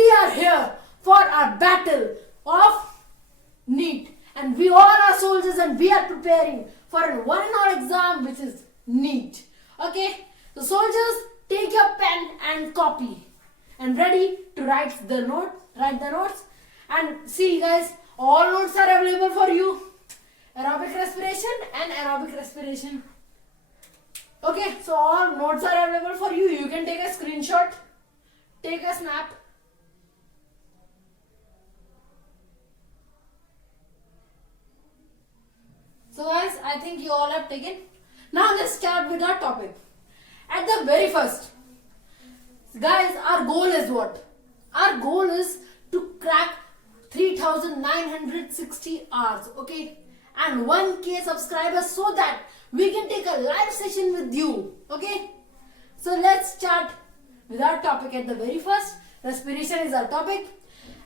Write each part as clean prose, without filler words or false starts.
we are here for our battle of NEET, and we all are soldiers and we are preparing for a one and all exam which is NEET. Okay, so soldiers, take your pen and copy and ready to write the notes. And see guys, all notes are available for you. Aerobic respiration and aerobic respiration. Okay, so all notes are available for you. You can take a screenshot, take a snap. So guys, I think you all have taken. Now let's start with our topic. At the very first, guys, our goal is what? Our goal is to crack 3,960 hours, okay? And 1K subscribers so that we can take a live session with you, okay? So let's start with our topic. At the very first, respiration is our topic.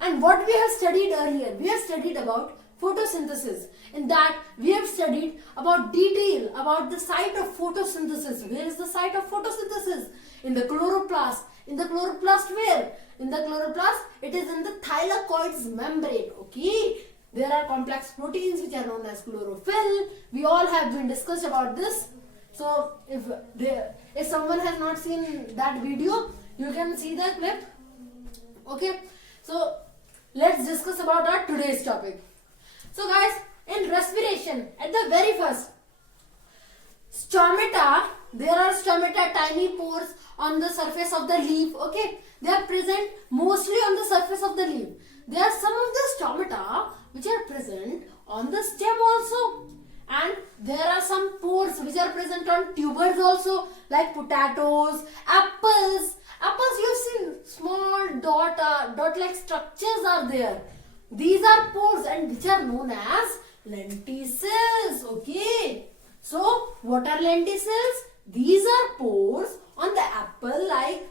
And what we have studied earlier, we have studied about photosynthesis. In that, we have studied about detail about the site of photosynthesis. Where is the site of photosynthesis? In the chloroplast. In the chloroplast where? In the chloroplast, it is in the thylakoid's membrane. Okay. There are complex proteins which are known as chlorophyll. We all have been discussed about this. So if someone has not seen that video, you can see the clip. Okay. So let's discuss about our today's topic. So guys, in respiration, at the very first, stomata, there are stomata, tiny pores on the surface of the leaf, okay? They are present mostly on the surface of the leaf. There are some of the stomata which are present on the stem also. And there are some pores which are present on tubers also, like potatoes, apples. Apples, you have seen small dot-like structures are there. These are pores and which are known as lenticels, okay? So, what are lenticels? These are pores on the apple, like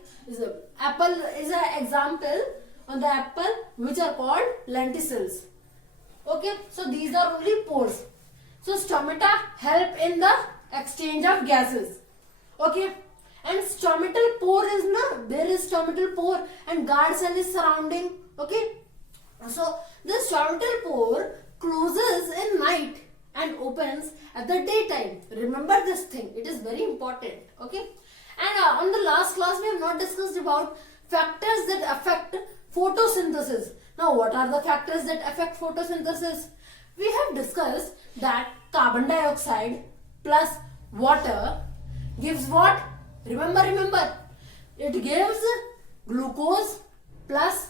apple is an example on the apple which are called lenticels. Okay, so these are only pores. So, stomata help in the exchange of gases. Okay, and stomatal pore is there is stomatal pore and guard cell is surrounding. Okay, so the stomatal pore closes in night and opens at the daytime. Remember this thing, it is very important. Okay, and on the last class we have not discussed about factors that affect photosynthesis. Now what are the factors that affect photosynthesis? We have discussed that carbon dioxide plus water gives what? Remember, it gives glucose plus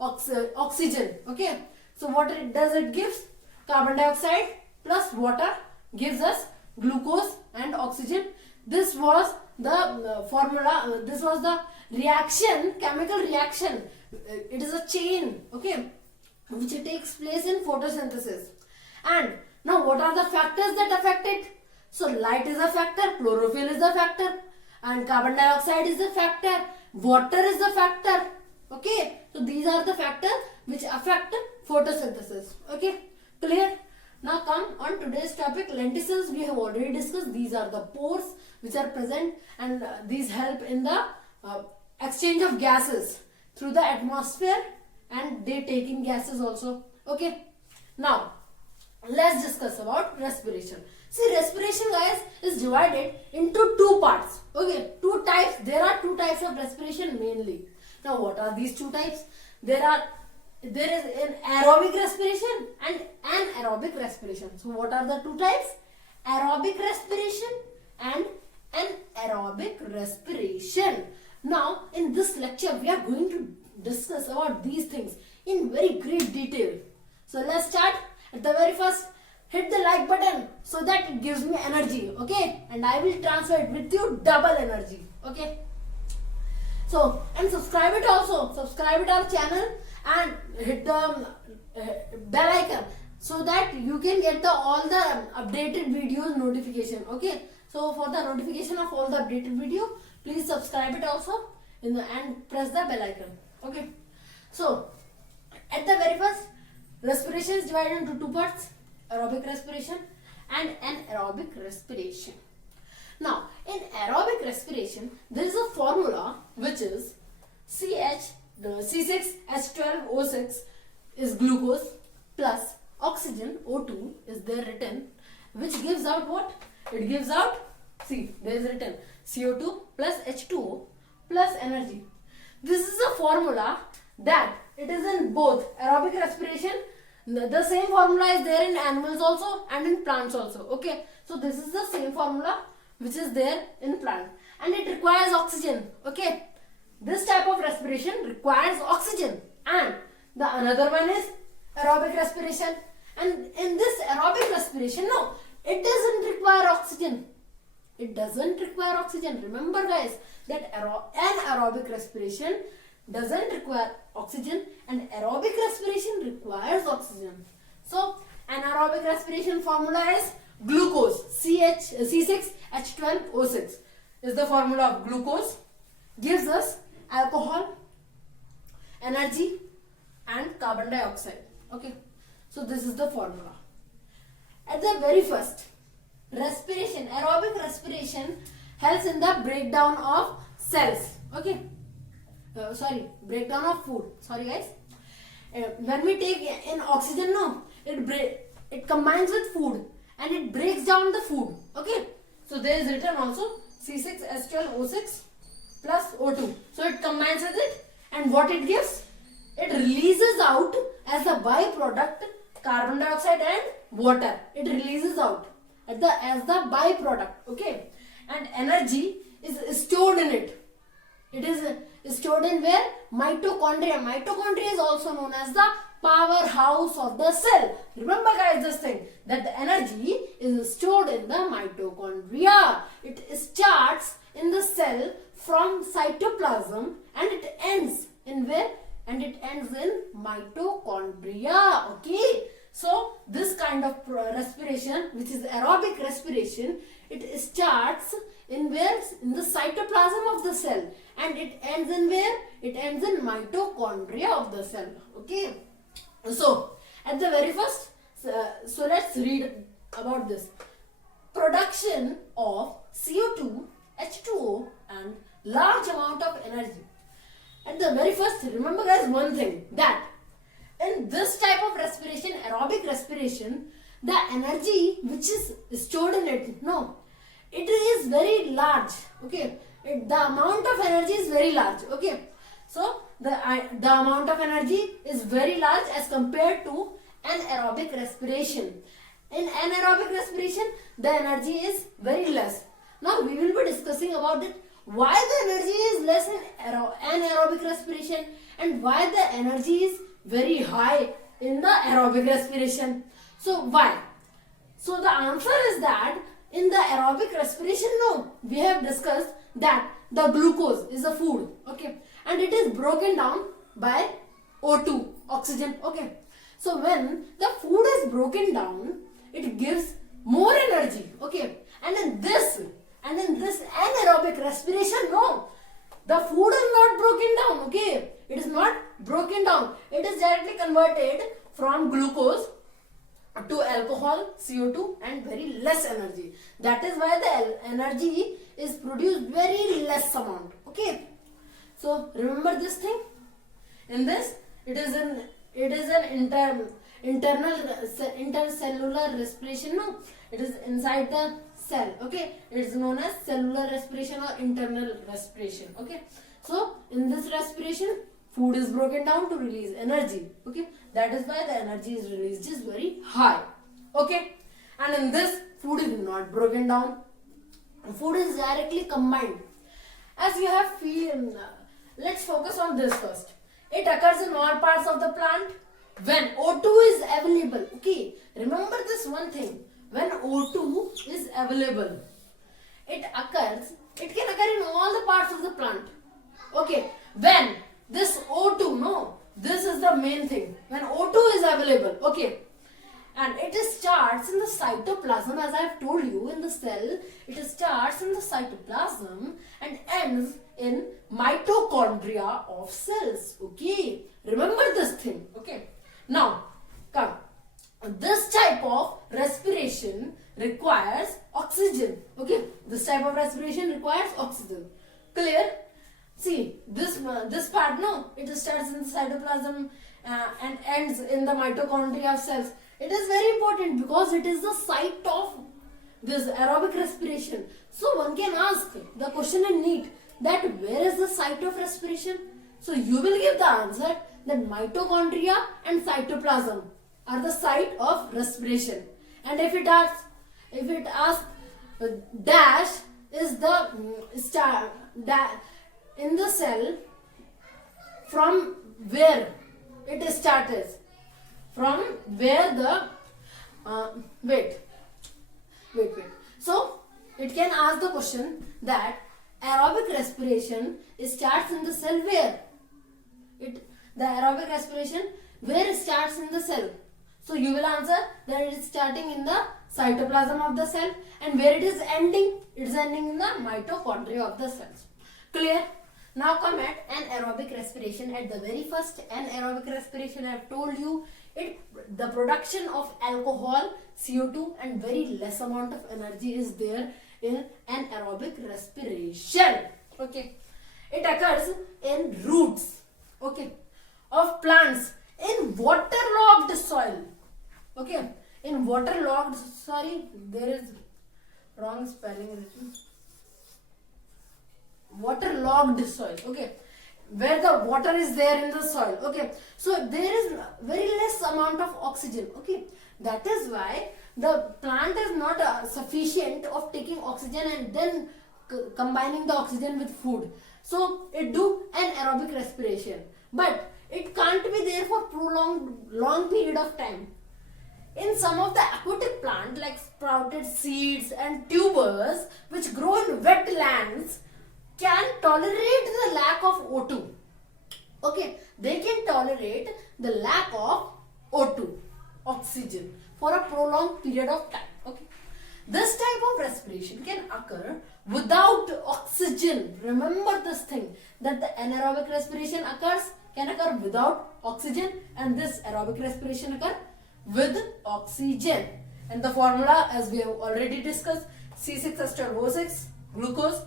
oxygen. Okay, so what does it gives? Carbon dioxide plus water gives us glucose and oxygen. This was the formula, this was the reaction, chemical reaction. It is a chain, okay, which takes place in photosynthesis. And now what are the factors that affect it? So light is a factor, chlorophyll is a factor, and carbon dioxide is a factor, water is a factor. Okay, so these are the factors which affect photosynthesis. Okay, clear? Now come on today's topic, lenticels. We have already discussed. These are the pores which are present, and these help in the exchange of gases through the atmosphere, and they take in gases also. Okay, now let's discuss about respiration. See, respiration, guys, is divided into two parts. Okay, two types. There are two types of respiration mainly. Now what are these two types? There is an aerobic respiration and anaerobic respiration. So what are the two types? Aerobic respiration and anaerobic respiration. Now in this lecture we are going to discuss about these things in very great detail. So let's start. At the very first, hit the like button so that it gives me energy, okay? And I will transfer it with you double energy, okay? So, and subscribe it also. Subscribe it our channel and hit the bell icon so that you can get all the updated videos notification, okay? So, for the notification of all the updated video, please subscribe it also and press the bell icon, okay? So, at the very first, respiration is divided into two parts, aerobic respiration and anaerobic respiration. Now, in aerobic respiration, there is a formula which is CH the C6H12O6 is glucose plus oxygen O2 is there written, which gives out what? It gives out, see, there is written CO2 plus H2O plus energy. This is a formula that it is in both aerobic respiration. The same formula is there in animals also and in plants also. Okay, so this is the same formula which is there in plant, and it requires oxygen. Okay, this type of respiration requires oxygen, and the another one is aerobic respiration. And in this aerobic respiration, no, it doesn't require oxygen. It doesn't require oxygen. Remember guys, that anaerobic respiration doesn't require oxygen and aerobic respiration requires oxygen. So anaerobic respiration formula is glucose, C6H12O6 is the formula of glucose, gives us alcohol, energy and carbon dioxide. Okay, so this is the formula. At the very first, respiration, aerobic respiration helps in the breakdown of cells. Okay, breakdown of food. Sorry guys. When we take in oxygen, no, it combines with food and it breaks down the food. Okay, so there is written also C6H12O6 plus O2. So it combines with it, and what it gives? It releases out as a byproduct carbon dioxide and water. It releases out as the byproduct. Okay, and energy is stored in it. It is stored in where? Mitochondria. Mitochondria is also known as the powerhouse of the cell. Remember guys this thing, that the energy is stored in the mitochondria. It starts in the cell from cytoplasm and it ends in where? And it ends in mitochondria. Okay, so this kind of respiration, which is aerobic respiration, it starts in where? In the cytoplasm of the cell, and it ends in where? It ends in mitochondria of the cell. Okay, so at the very first, so let's read about this. Production of CO2, H2O and large amount of energy. At the very first, remember guys one thing, that in this type of respiration, aerobic respiration, the energy which is stored in it, no, it is very large. Okay, the amount of energy is very large. Okay, so the amount of energy is very large as compared to anaerobic respiration. In anaerobic respiration, the energy is very less. Now we will be discussing about it, why the energy is less in anaerobic respiration and why the energy is very high in the aerobic respiration. So why? So the answer is that in the aerobic respiration, no, we have discussed that the glucose is a food. Okay, and it is broken down by O2, oxygen. Okay, so when the food is broken down, it gives more energy. Okay, and in this anaerobic respiration, no, the food is not broken down. Okay, it is not broken down. It is directly converted from glucose to alcohol, CO2 and very less energy. That is why the energy is produced very less amount. Okay, so remember this thing. In this, it is an intercellular respiration. No, it is inside the cell. Okay, it is known as cellular respiration or internal respiration. Okay, so in this respiration, food is broken down to release energy. Okay, that is why the energy is released is very high. Okay, and in this, food is not broken down. Food is directly combined. As you have let's focus on this first. It occurs in all parts of the plant when O2 is available. Okay, remember this one thing. When O2 is available, it can occur in all the parts of the plant. Okay, when this O2, no, this is the main thing. When O2 is available, okay, and it starts in the cytoplasm, as I have told you, in the cell, it starts in the cytoplasm and ends in mitochondria of cells. Okay, remember this thing. Okay, now come. This type of respiration requires oxygen. Okay, this type of respiration requires oxygen. Clear? See, this part, no, it starts cytoplasm and ends in the mitochondria of cells. It is very important because it is the site of this aerobic respiration. So one can ask the question in NEET that where is the site of respiration? So you will give the answer that mitochondria and cytoplasm are the site of respiration. And if it asks dash is the star in the cell from where it started, from where the wait. So it can ask the question that aerobic respiration starts in the cell where? The aerobic respiration where it starts in the cell. So you will answer that it is starting in the cytoplasm of the cell, and where it is ending? It is ending in the mitochondria of the cells. Clear? Now come at anaerobic respiration. At the very first anaerobic respiration, I have told you the production of alcohol, CO2 and very less amount of energy is there in anaerobic respiration. Okay. It occurs in roots, okay, of plants in waterlogged soil. Okay. In waterlogged, sorry, there is wrong spelling written. Waterlogged soil, okay, where the water is there in the soil, okay, so there is very less amount of oxygen, okay, that is why the plant is not sufficient of taking oxygen and then combining the oxygen with food, so it do an aerobic respiration, but it can't be there for prolonged long period of time. In some of the aquatic plants like sprouted seeds and tubers which grow in wetlands can tolerate the lack of O2. Okay, they can tolerate the lack of O2, oxygen, for a prolonged period of time. Okay, this type of respiration can occur without oxygen. Remember this thing that the anaerobic respiration can occur without oxygen, and this aerobic respiration occur with oxygen. And the formula, as we have already discussed, C6H12O6 glucose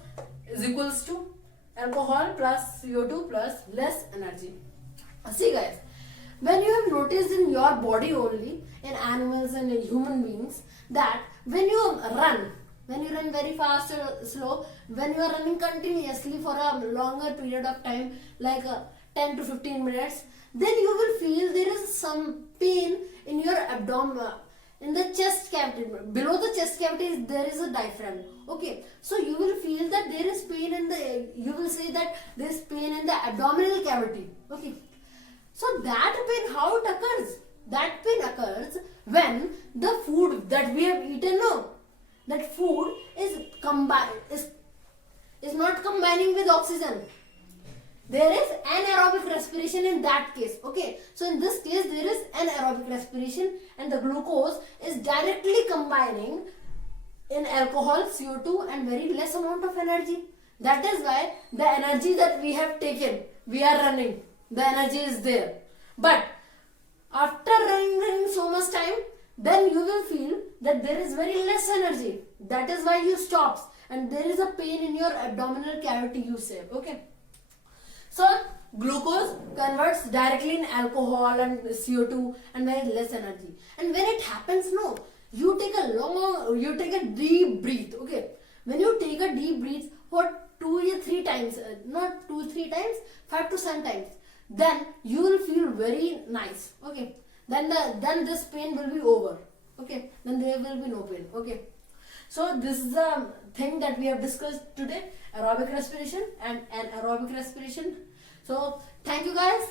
is equals to alcohol plus CO2 plus less energy. See guys, when you have noticed in your body only, in animals and in human beings, that when you run very fast or slow, when you are running continuously for a longer period of time, like 10 to 15 minutes, then you will feel there is some pain in your abdomen, in the chest cavity. Below the chest cavity there is a diaphragm. Okay, so you will feel that there is pain in the, you will say that there is pain in the abdominal cavity. Okay, so that pain, how it occurs? That pain occurs when the food that we have eaten, that food is not combining with oxygen. There is anaerobic respiration in that case. Okay, so in this case there is anaerobic respiration and the glucose is directly combining in alcohol, CO2 and very less amount of energy. That is why the energy that we have taken, we are running, the energy is there. But after running so much time, then you will feel that there is very less energy. That is why you stops and there is a pain in your abdominal cavity, you say. Okay. So glucose converts directly in alcohol and CO2 and very less energy. And when it happens, you take a deep breath. Okay, when you take a deep breath for 2 or 3 times, not 2 3 times, 5 to 7 times, then you will feel very nice. Okay, then this pain will be over. Okay, then there will be no pain. Okay, so this is the thing that we have discussed today: aerobic respiration and anaerobic respiration. So thank you guys.